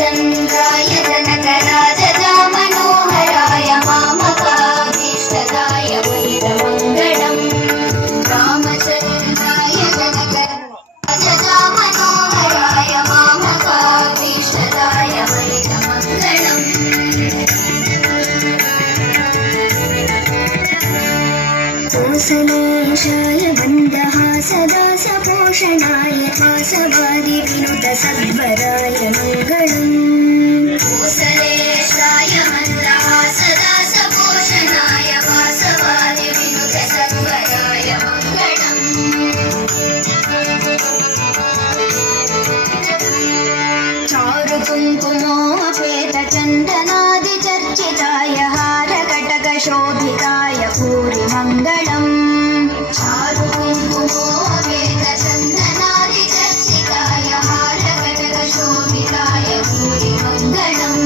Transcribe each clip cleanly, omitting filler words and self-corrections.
रामचन्द्राय जनकराजजा मनोहराय मामकाभीष्टदाय वैरमङ्गलम् रामचन्द्राय जनकराजजा मनोहराय मामकाभीष्टदाय वैरमङ्गलम् कोसलेशाय वन्दहासदासपोषणाय वासवादि विनुत सद्वराय मङ्गलम् कोसलेशाय वन्दहासदासपोषणाय वासवादि विनुत सद्वराय मङ्गलम् चारु कुङ्कुमोपेत चन्दनादिचर्चिताय हारकटकशोभिताय भूरिमङ्गलम् चारु कुङ्कुमोपेत चन्दनादिचर्चिताय हारकटकशोभिताय भूरिमङ्गलम्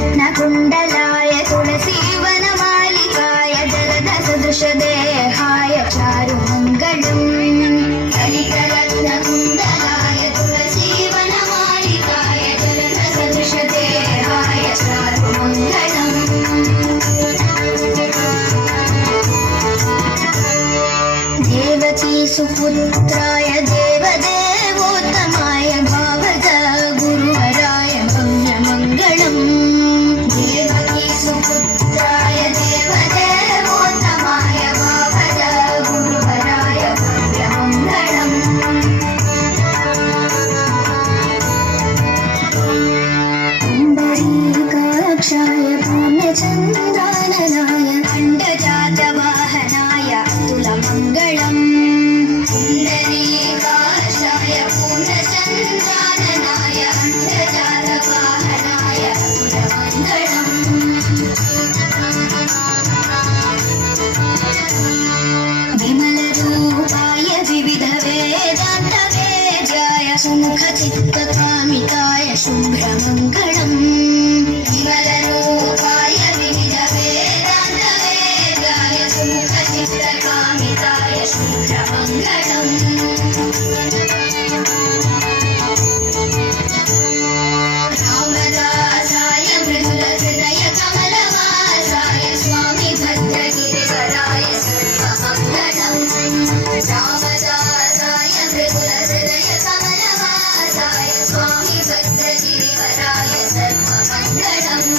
ललितरत्नकुण्डलाय तुलसीवनमालिकाय जलदसदृशदेहाय चारुमङ्गलम् ललितरत्नकुण्डलाय तुलसीवनमालिकाय जलदसदृशदेहाय चारुमङ्गलम् देवकी सुपुत्राय देवदेवोत्तमाय भावज गुरुवराय भव्यमङ्गलम् देवकी सुपुत्राय देवदेवोत्तमाय भावज गुरुवराय भव्यमङ्गलम् पुण्डरीकाक्षाय पुण्यचन्द्राननाय अण्डजातवाहनाय अतुलमङ्गलम् पुण्डरीकाक्षाय पुण्यचन्द्राननाय अण्डजातवाहनाय अतुलमङ्गलम् विमलरूपाय विविधवेदान्तवेद्याय सुमुखचित्तकामिताय शुभ्रमङ्गलम् विमलरूपाय विविधवेदान्तवेद्याय सुमुखचित्तकामिताय शुभ्रमङ्गलम् रामदासाय मृदुलहृदय कमलवासाय स्वामी भद्रगिरिवराय सर्वमङ्गलम् रामदासाय मृदुलहृदय कमलवासाय स्वामी भद्रगिरिवराय सर्वमङ्गलम्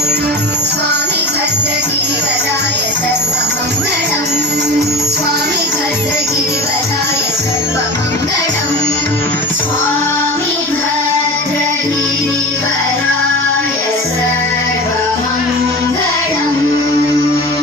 स्वामी भद्रगिरिवराय सर्वमङ्गलम् स्वामी भद्रगिरिवराय सर्वमङ्गलम्